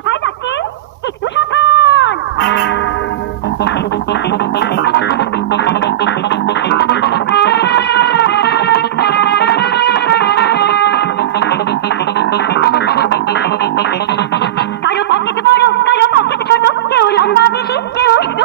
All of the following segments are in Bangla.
কোথায় যাচ্ছেন? কারও পকেট বড় কারও পকেট ছোট কেউ লম্বা বেশি কেউ একটু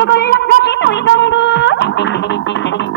수고를 낭자시 도이정부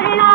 परिणाम